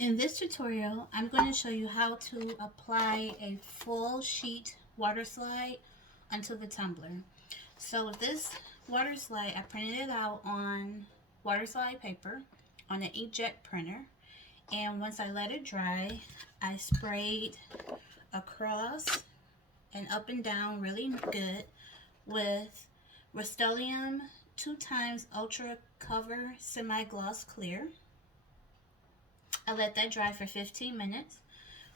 In this tutorial, I'm going to show you how to apply a full sheet water slide onto the tumbler. So with this water slide, I printed it out on Waterslide paper on an inkjet printer. And once I let it dry, I sprayed across and up and down really good with Rust-Oleum 2 times Ultra Cover Semi-Gloss Clear. I let that dry for 15 minutes.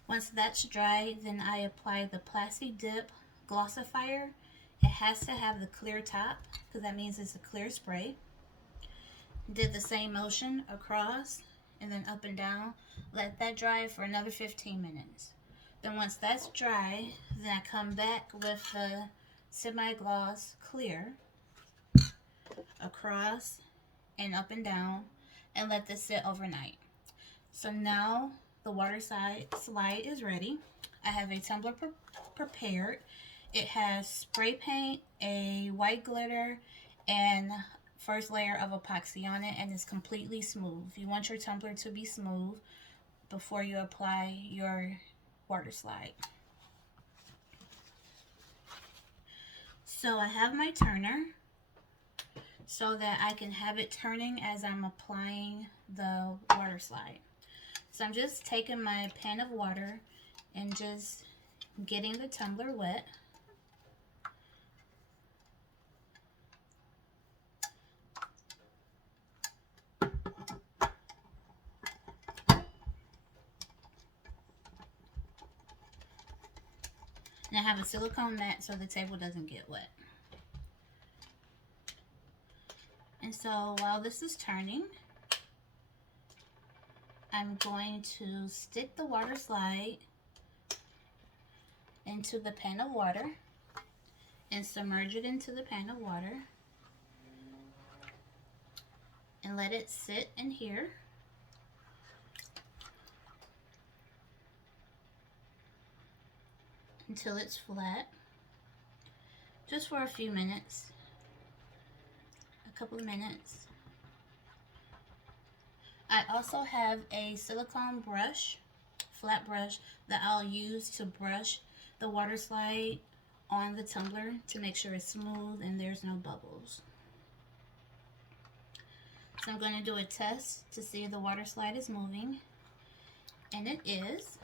Once that's dry, then I apply the Plasti Dip Glossifier. It has to have the clear top because that means it's a clear spray. Did the same motion across and then up and down. Let that dry for another 15 minutes. Then once that's dry, then I come back with the semi-gloss clear across and up and down and let this sit overnight. So now the water slide is ready. I have a tumbler prepared. It has spray paint, a white glitter, and first layer of epoxy on it, and it's completely smooth. You want your tumbler to be smooth before you apply your water slide. So I have my turner so that I can have it turning as I'm applying the water slide. So I'm just taking my pan of water and just getting the tumbler wet. And I have a silicone mat so the table doesn't get wet. And so while this is turning, I'm going to stick the water slide into the pan of water and submerge it into the pan of water and let it sit in here until it's flat, just for a few minutes, a couple of minutes. I also have a silicone brush, flat brush, that I'll use to brush the water slide on the tumbler to make sure it's smooth and there's no bubbles. So I'm going to do a test to see if the water slide is moving, and it is.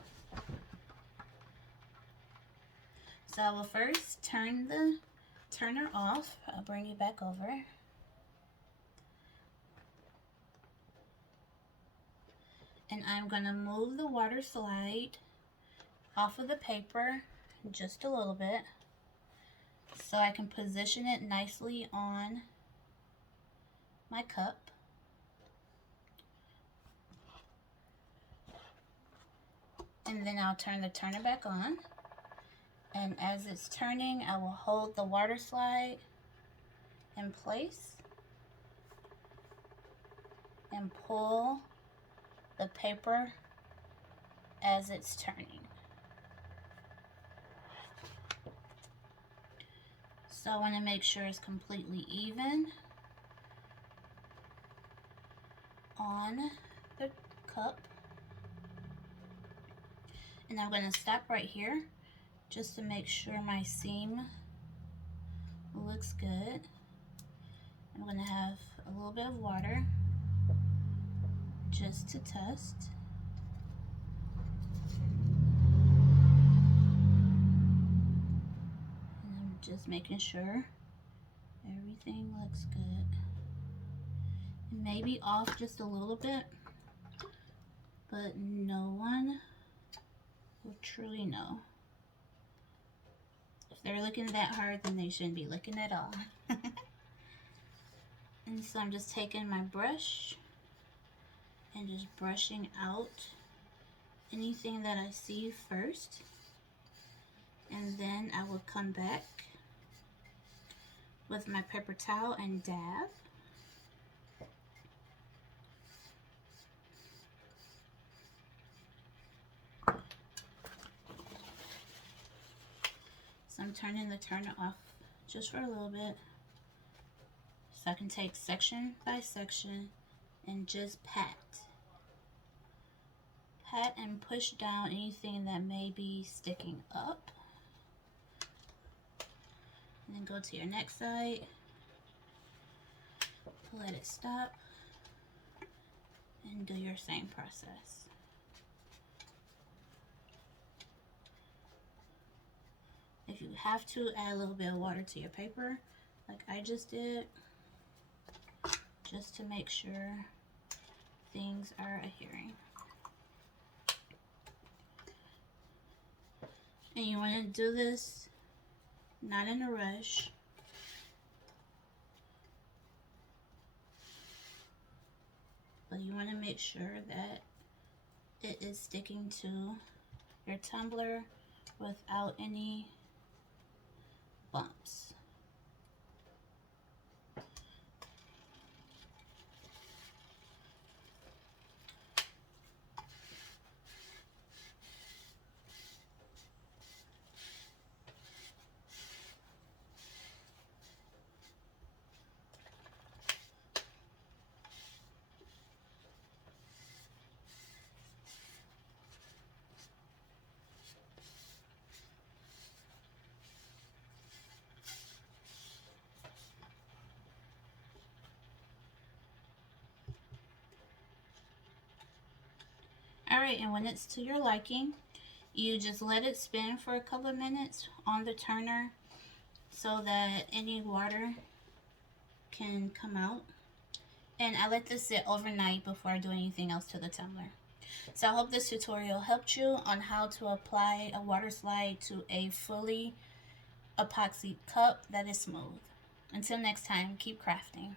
So I will first turn the turner off. I'll bring you back over. And I'm going to move the water slide off of the paper just a little bit so I can position it nicely on my cup. And then I'll turn the turner back on. And as it's turning, I will hold the water slide in place and pull the paper as it's turning. So I want to make sure it's completely even on the cup. And I'm going to stop right here just to make sure my seam looks good. I'm going to have a little bit of water just to test. And I'm just making sure everything looks good. It may be off just a little bit, but no one will truly know. If they're looking that hard, then they shouldn't be looking at all. And so I'm just taking my brush and just brushing out anything that I see first. And then I will come back with my paper towel and dab. So I'm turning the turner off just for a little bit so I can take section by section and just pat. that and push down anything that may be sticking up. And then go to your next side. Let it stop. And do your same process. If you have to, add a little bit of water to your paper, like I just did, just to make sure things are adhering. And you want to do this not in a rush. But you want to make sure that it is sticking to your tumbler without any bumps. Alright, and when it's to your liking, you just let it spin for a couple of minutes on the turner so that any water can come out. And I let this sit overnight before I do anything else to the tumbler. So I hope this tutorial helped you on how to apply a water slide to a fully epoxy cup that is smooth. Until next time, keep crafting.